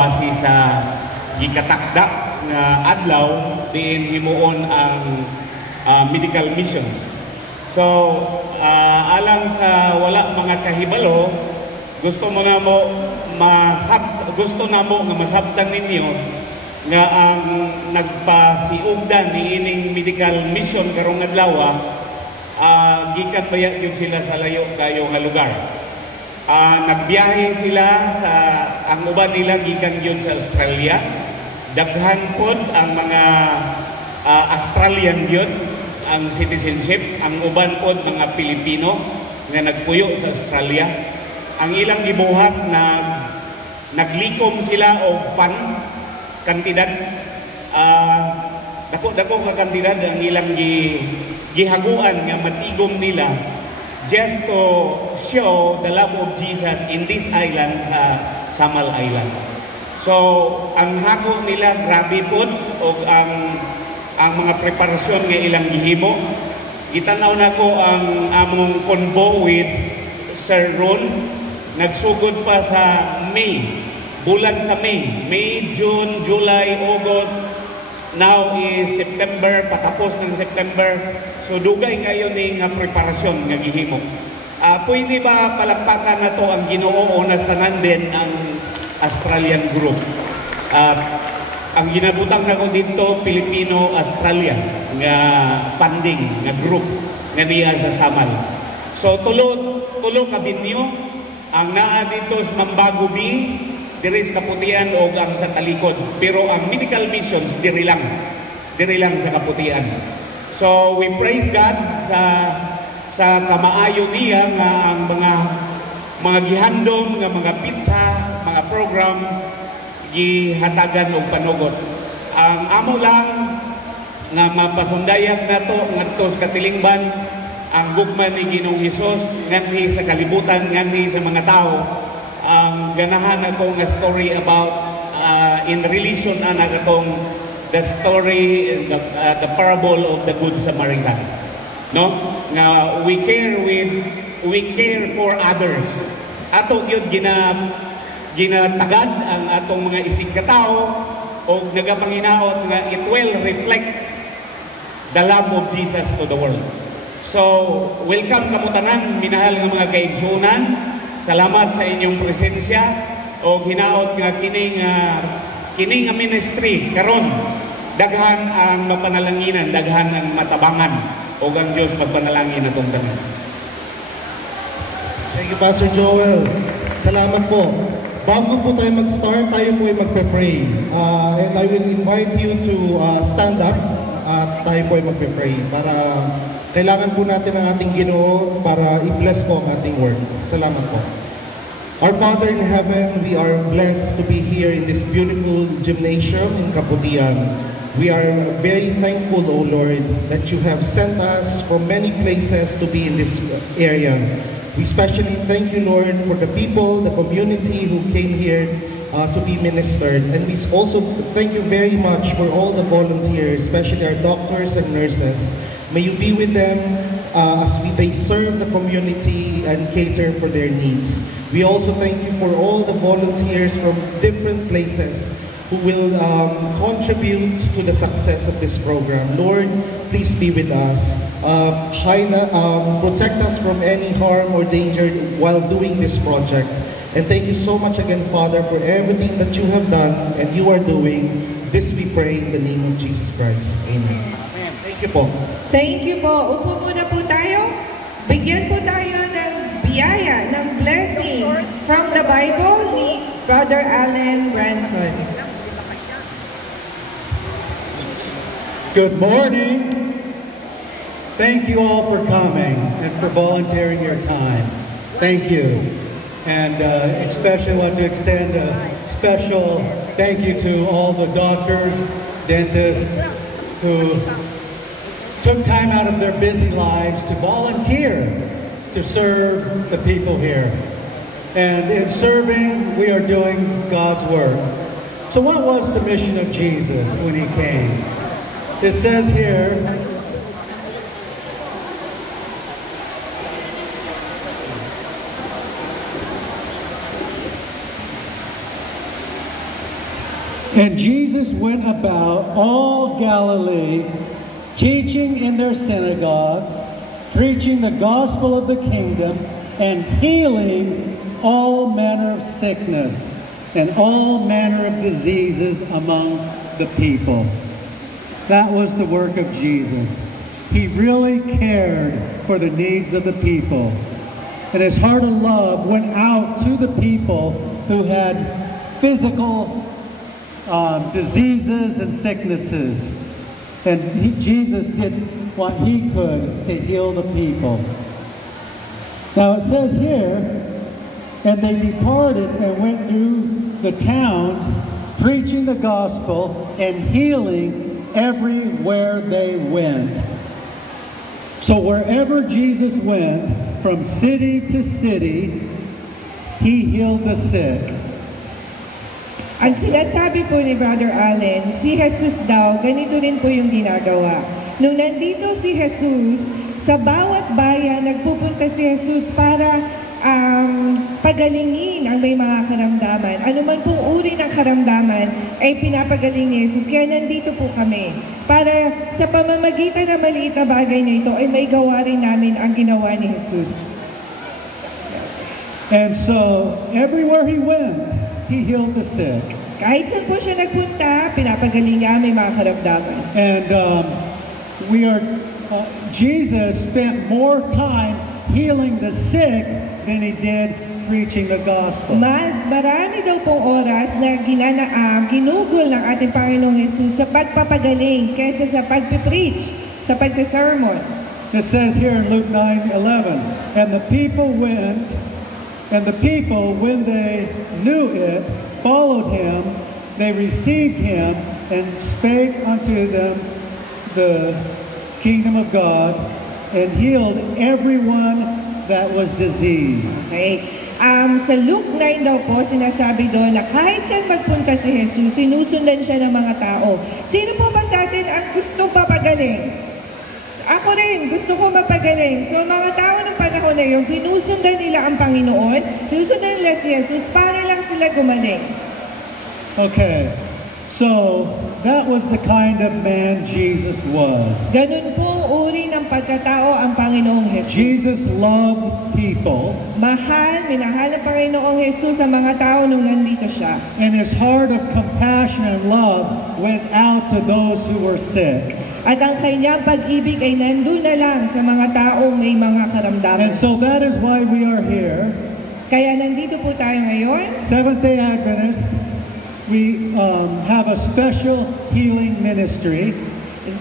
base sa gikatakdak nga adlaw diin himuon ang medical mission. So alang sa wala mga kahibalo, gusto na mo nga masabtan ninyo nga ang nagpasiugdan niining medical mission karong adlaw gikan baya gyud sila sa layo kayo nga lugar. Nagbiyahe sila sa ang uban nila gikan gyud sa Australia. Daghan pod ang mga Australian gyud ang citizenship, ang uban pod mga Pilipino nga nagpuyo sa Australia. Ang ilang gibuhat na naglikom sila og kantidad dako nga kantidad ang ilang gihaguan nga matigom nila just to show the love of Jesus in this island, Samal Island. So ang hago nila grabe pod og ang mga preparasyon nga ilang gihimo. Gitanaw nako ang among convo with Sir Ron, nagsugod pa sa May, bulan sa May, June, July, August, now is September, patapos ng September. So dugay ngayon ni nga preparasyon nga gihimo. Pwede ba palakpakan na to ang Ginoo o nasanan din ang Australian group? Ang ginabutang na ko dito, Filipino-Australia nga funding, nga group nga niya sa Samal. So tulo kabinyo ang naa dito sa Mambagubi, diri sa Kaputian o ang sa Talikod. Pero ang medical mission diri lang sa Kaputian. So we praise God sa kamaayo niya nga ang mga gihandom nga mga pizza, mga program gihatagan og panugot. Ang amo lang nga mapasundayag nato ngadto sa katilingban ang gugma ni Ginoong Hesus nganhi sa kalibutan, nganhi sa mga tao. Ang ganahan ako nga story about in relation ana katong the story, the parable of the Good Samaritan. No? Nga we care for others. Ato gyud ginatagad ang atong mga isig katao o nagapanginaot nga it will reflect the love of Jesus to the world. So, welcome kamutanan, minahal nga mga kaigsunan. Salamat sa inyong presensya o hinaot nga kining ministry karon daghan ang mapanalanginan, daghan ang matabangan o ang Diyos magpanalangin atong tanan. Thank you, Pastor Joel. Salamat po. Bago po tayo mag-start, tayo po ay magpe-pray. And I will invite you to stand up at tayo po ay magpe-pray para kailangan po natin ang ating Ginoo para i-bless po ang ating work. Salamat po. Our Father in heaven, we are blessed to be here in this beautiful gymnasium in Kaputian. We are very thankful, O Lord, that you have sent us from many places to be in this area. We especially thank you, Lord, for the people, the community who came here to be ministered. And we also thank you very much for all the volunteers, especially our doctors and nurses. May you be with them as they serve the community and cater for their needs. We also thank you for all the volunteers from different places who will contribute to the success of this program. Lord, please be with us. Protect us from any harm or danger while doing this project. And thank you so much again, Father, for everything that you have done and you are doing. This we pray in the name of Jesus Christ. Amen. Amen. Thank you po. Thank you po. Upo muna po tayo. Bigyan po tayo ng biyaya, ng blessing from the Bible ni Brother Allen Branson. Good morning. Thank you all for coming and for volunteering your time. Thank you. And especially want to extend a special thank you to all the doctors, dentists who took time out of their busy lives to volunteer to serve the people here. And in serving, we are doing God's work. So what was the mission of Jesus when he came? It says here, And Jesus went about all Galilee, teaching in their synagogues, preaching the gospel of the kingdom, and healing all manner of sickness and all manner of diseases among the people. That was the work of Jesus. He really cared for the needs of the people. And his heart of love went out to the people who had physical diseases and sicknesses. And Jesus did what he could to heal the people. Now it says here, and they departed and went through the towns, preaching the gospel and healing everywhere they went. So wherever Jesus went, from city to city, he healed the sick. Ang sinasabi po ni Brother Allen, si Jesus daw, ganito rin po yung ginagawa. Nung nandito si Jesus, sa bawat bayan, nagpupunta si Jesus para pagalingin ang may mga karamdaman. Ano man pong uri ng karamdaman ay pinapagaling ni Jesus. Kaya nandito po kami. Para sa pamamagitan ng maliit na bagay na ito ay may gawa rin namin ang ginawa ni Jesus. And so, everywhere he went, he healed the sick. Kahit saan po siya nagpunta, pinapagaling niya may mga karamdaman. And Jesus spent more time healing the sick than he did preaching the gospel. Mas marami daw pong oras na ginugol ng ating Panginoong Jesus sa pagpapagaling kaysa sa pagpipreach, sa pagsasermon. It says here in Luke 9:11, and the people, when they knew it, followed him, they received him, and spake unto them the kingdom of God, and healed everyone that was diseased. Okay. Sa Luke 9 daw po, sinasabi doon na kahit saan magpunta si Jesus, sinusundan siya ng mga tao. Sino po ba sa atin ang gustong papagaling? Ako rin, gusto ko mapagaling. So mga tao ng panahon na yun, sinusundan nila ang Panginoon, sinusundan nila si Jesus para lang sila gumaling. Okay, so that was the kind of man Jesus was. Ganun pong uri ng pagkatao ang Panginoong Jesus. Jesus loved people. Minahal ng Panginoong Jesus ang mga tao nung nandito siya. And his heart of compassion and love went out to those who were sick. At ang kanyang pag-ibig ay nandun na lang sa mga taong may mga karamdaman. And so that is why we are here. Kaya nandito po tayo ngayon. Seventh-day Adventists, we have a special healing ministry.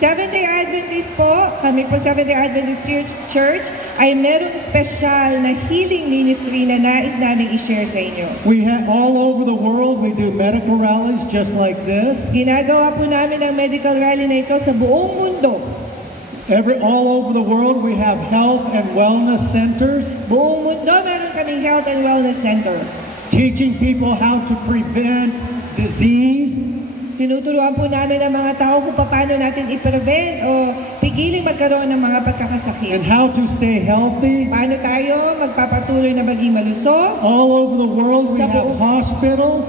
Seventh-day Adventist po, kami po Seventh-day Adventist Church, ay merong special na healing ministry na nais namin i-share sa inyo. We have all over the world, we do medical rallies just like this. Ginagawa po namin ang medical rally na ito sa buong mundo. All over the world, we have health and wellness centers. Buong mundo, meron kaming health and wellness center. Teaching people how to prevent disease. Tinuturuan po namin ang mga tao kung paano natin i-prevent o pigiling magkaroon ng mga pagkakasakit. And how to stay healthy. Paano tayo magpapatuloy na maging malusog. All over the world we have hospitals.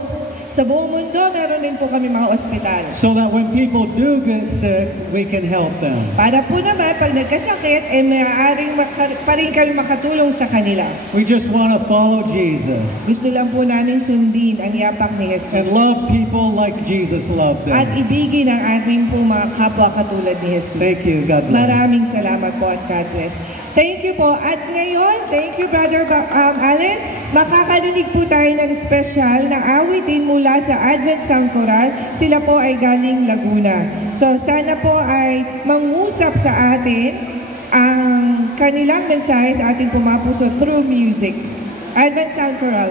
Sa buong mundo, meron din po kami mga ospital. So that when people do get sick, we can help them. Para po naman, pag nagkasakit, maaaring pa rin kami makatulong sa kanila. We just want to follow Jesus. Gusto lang po namin sundin ang yapak ni Jesus. And love people like Jesus loved them. At ibigin ang ating po mga kapwa katulad ni Jesus. Thank you. God bless. Maraming salamat po at God bless. Thank you po. At ngayon, thank you Brother Allen. Makakarinig po tayo ng special na awitin mula sa Advent Song Choral. Sila po ay galing Laguna. So sana po ay mangusap sa atin ang kanilang mensahe sa ating pumapuso through music. Advent Song Choral.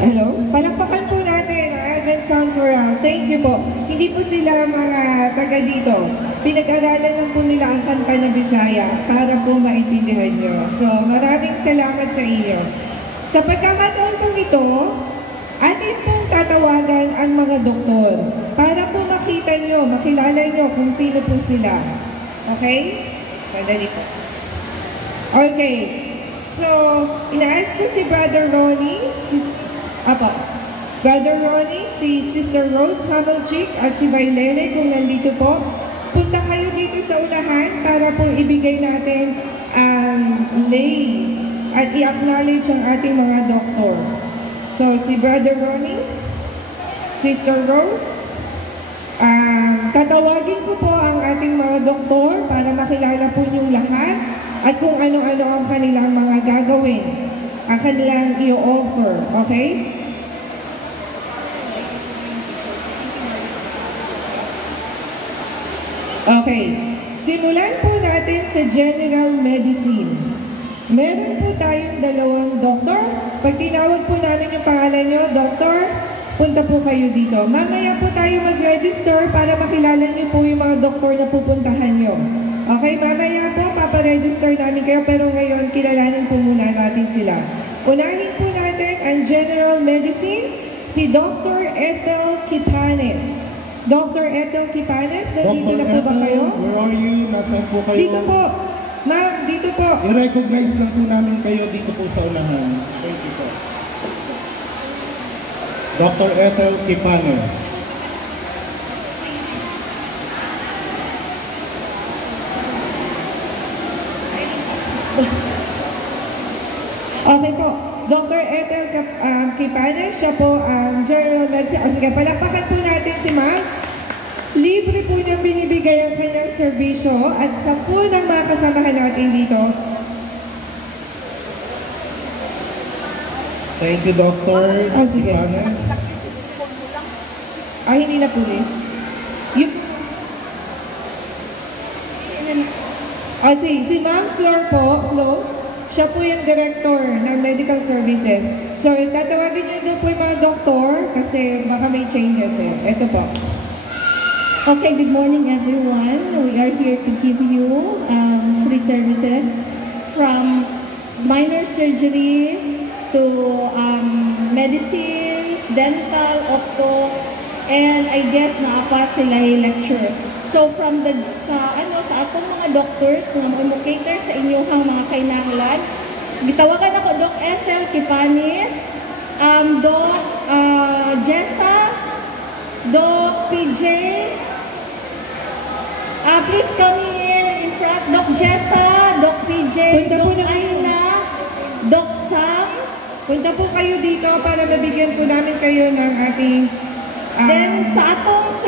Hello? Palakpakan po natin ang Advent Sound Chorale. Thank you po. Hindi po sila mga taga dito. Pinag-aralan lang po nila ang kanta na Bisaya para po maintindihan nyo. So, maraming salamat sa inyo. Sa pagkakataon po ito, atin pong tatawagan ang mga doktor para po makita nyo, makilala nyo kung sino po sila. Okay? Madali po. Okay. So, ina-ask ko si Brother Ronnie, Brother Ronnie, si Sister Rose Hamelchik at si Bailele kung nandito po. Punta kayo dito sa unahan para po ibigay natin ang lay at i-acknowledge ang ating mga doktor. So, si Brother Ronnie, Sister Rose, tatawagin ko po ang ating mga doktor para makilala po yung lahat at kung ano-ano ang kanilang mga gagawin, ang kanilang i-offer. Okay? Okay. Simulan po natin sa General Medicine. Meron po tayong dalawang doktor. Pag tinawag po namin yung pangalan nyo, doktor, punta po kayo dito. Mamaya po tayo mag-register para makilala nyo po yung mga doktor na pupuntahan nyo. Okay, mamaya po paparegister namin kayo, pero ngayon kilalanin po muna natin sila. Unahin po natin ang General Medicine, si Dr. Ethel Quitanes. Dr. Ethel Quipanes, nandito na po ba Ethel, kayo? where are you? Nasaan po kayo? Dito po. Ma'am, dito po. I-recognize lang po namin kayo dito po sa unahan. Thank you po. Dr. Ethel Quipanes. Okay po. Dr. Ethel Quipanes, siya po ang General Medicine. Sige, palakpakan po natin si Ma'am. Libre po niyang binibigay ang kanyang serbisyo at sa po ng mga kasamahan natin dito. Thank you, Dr. Sige. Quipanes. Hindi na pulis. Okay, si Ma'am Flor po, Flo, siya po yung director ng medical services. So, tatawagin niyo doon po yung mga doktor kasi baka may changes eh. Ito po. Okay, good morning everyone. We are here to give you free services from minor surgery to medicine, dental, opto, and I guess naapat sila yung lecture. So from sa atong mga doctors nga mo cater sa inyong mga kinahanglan, gitawagan ako Doc Ethel Quipanes, Doc Jessa, Doc PJ. Please come in front. Doc Jessa, Doc PJ, Punta po Doc na kayo. Aina, Doc Sam. Punta po kayo dito para mabigyan po namin kayo ng ating Then sa atong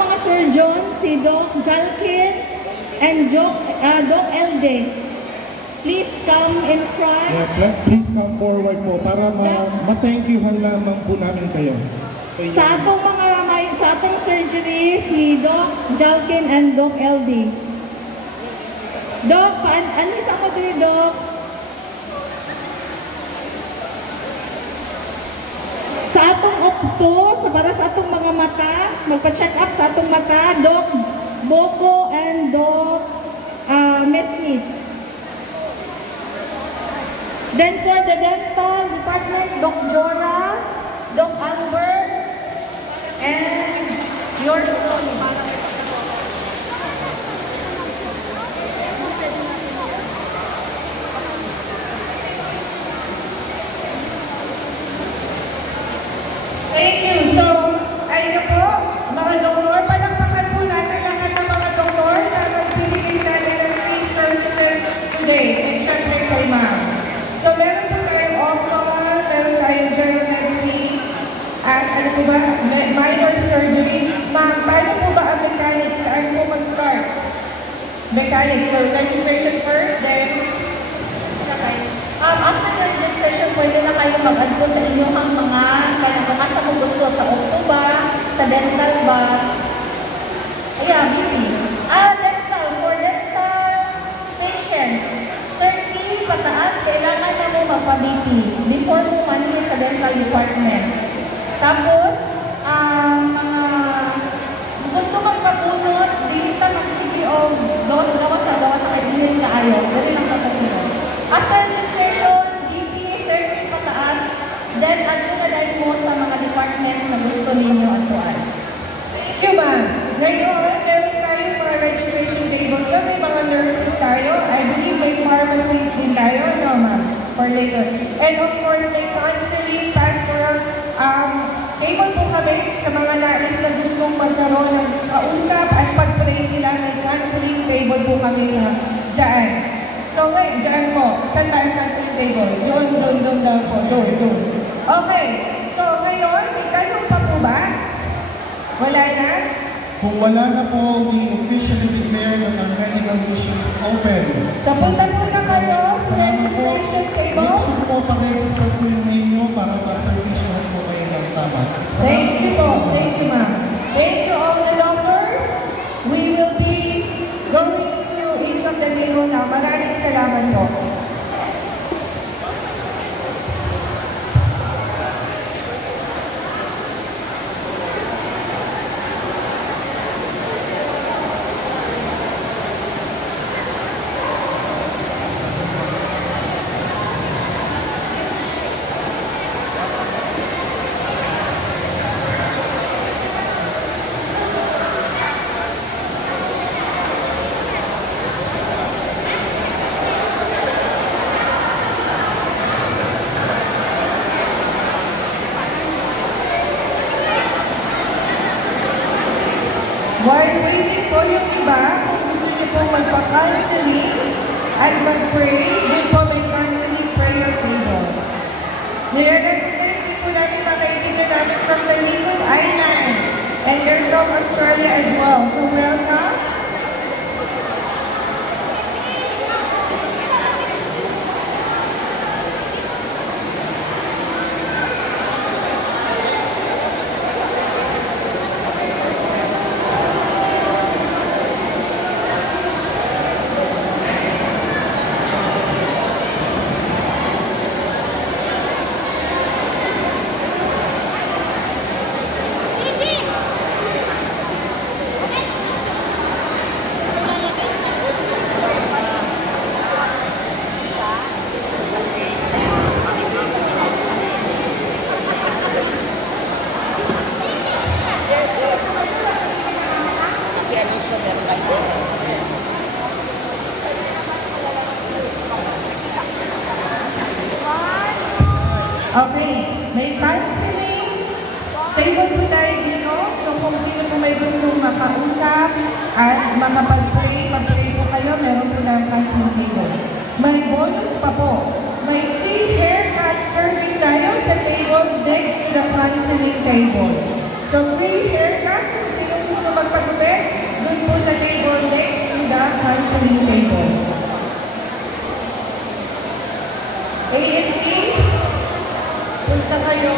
mga surgeon, si Doc Jalkin and Doc Elde. Please come in front. Yeah, please come forward po para ma-thank you lamang po namin kayo. Sa atong surgery, si Doc Jalkin and Doc Elde. Doc, anita ko din, Doc. Sa atong opto, para sa atong mga mata, magpa-check up sa atong mata, Doc Boko and Doc Metnis. Then for the dental department, Doc Dora, Doc Albert, and your son. Thank you. So, ayun po, mga doktor, palakpakan po natin lahat ng mga doktor na magbibigay natin ng free services today. And syempre kay Ma'am. So, meron po tayong optomal, meron tayong general medicine, at ano po ba, minor surgery. Ma'am, paano po ba ang mechanics? Saan po mag-start? Mechanics. So, registration first, then After your registration, pwede na kayo mag-add po sa inyong mga sa kung gusto sa opto ba, sa dental ba. Ayan, dental. For dental patients, 30 pataas, kailangan na mo magpa-BP before mo manin sa dental department. Tapos, gusto magpapunot, dito mag-CPO, gawa sa kaibigan na ayaw. Dali lang papasunod. After registration, BP 30 pataas, then ano na dahil mo sa mga department na gusto ninyo atuan. Thank you, ma'am. Ngayon, meron tayo mga registration tables. So, may mga nurses tayo. I believe may pharmacies din tayo, no, ma'am? For later. And of course, may counseling, pastoral, table po kami sa mga nais na gustong magkaroon ng kausap at pag-pray sila ng counseling table po kami dyan. So, wait, dyan po. Saan ba ang counseling table? Doon daw po. Doon. Okay. So, ngayon, may tanong pa po ba? Wala na? Kung wala na po, we officially declare that ang medical mission is open. So, punta kayo sa registration table. Gusto po pa-register po yung ninyo para ma-servisyohan po kayo ng tama. Thank you po. Thank you, ma'am. Thank you all the doctors. We will be going through each of the table now. Maraming salamat po. While waiting po yung iba, kung gusto niyo po magpa-counseling at mag-pray, yun po may counseling prayer table. Nire-recognize po natin mga kaibigan natin from the Leeward Island and they're from Australia as well. So welcome. Okay, may counseling. Table po tayo dito. So kung sino po may gustong makausap at makapag-pray, mag-pray po kayo, meron po na counseling table. May bonus pa po. May free haircut service tayo sa table next to the counseling table. So free haircut, kung sino gusto magpagupit, dun po sa table next to the counseling table. ASC, punta kayo